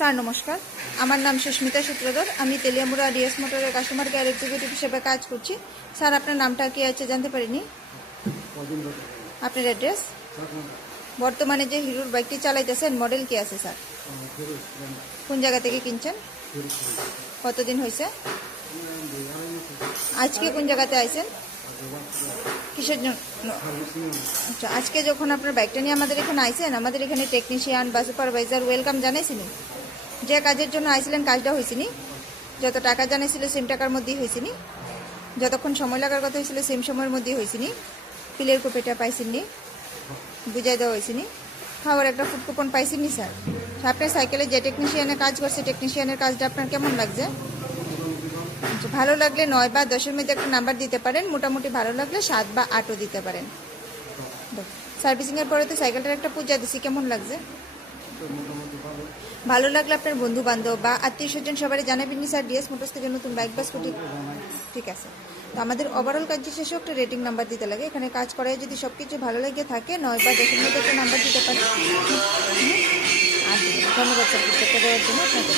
Sir নমস্কার, আমার নাম সুস্মিতা সূত্রধর। আমি তেলিয়ামুড়া ডিএস মোটরের কাস্টমার কেয়ার এক্সিকিউটিভ হিসেবে কাজ করছি। স্যার আপনার নামটা কি আছে জানতে পারিনি? আপনার অ্যাড্রেস? বর্তমানে যে হিরোর বাইকটি চালাইতেছেন মডেল কি আছে স্যার? কোন জায়গা থেকে কিনছেন? কতদিন হয়েছে? আজকে কোন জায়গাতে আইছেন? কিসের জন্য? আচ্ছা, আজকে যখন আপনার বাইকটা নিয়ে আমাদের এখানে আইছেন, আমাদের এখানে টেকনিশিয়ান বা সুপারভাইজার ওয়েলকাম জানাইছিলেন। যে কাজের জন্য আইছিলেন কাজটা হয়েছিনি। যত টাকা জানাইছিল সেম টাকার মধ্যেই হয়েছিনি। যতক্ষণ সময় লাগার কথা হয়েছিল সেম সময়ের মধ্যেই হয়েছিনি। পিলের কোপেটা পাইছেননি, বুঝাই দেওয়া হয়েছিনি। খাওয়ার একটা ফুড কুপন পাইছেননি স্যার। আপনার সাইকেলে যে টেকনিশিয়ানের কাজ করছে টেকনিশিয়ানের কাজটা আপনার কেমন লাগছে? আচ্ছা, ভালো লাগলে 9 বা 10-এর মধ্যে একটা নাম্বার দিতে পারেন। মোটামুটি ভালো লাগলে 7 বা 8ও দিতে পারেন। সার্ভিসিংয়ের পরে তো সাইকেলটার একটা পূজা দিছি, কেমন লাগছে? ভালো লাগলে আপনার বন্ধু বান্ধব বা আত্মীয় স্বজন সবাই জানাবেন স্যার ডিএস মোটরস থেকে নতুন বাইক বা স্কুটি। ঠিক আছে, তো আমাদের ওভারঅল কাজ শেষে একটা রেটিং নাম্বার দিতে লাগে। এখানে কাজ করায় যদি সব কিছু ভালো লাগে থাকে 9 বা 10-এর মধ্যে একটা নাম্বার দিতে পারেন। ধন্যবাদ স্যার, প্রত্যেকটা দেওয়ার জন্য আপনাকে।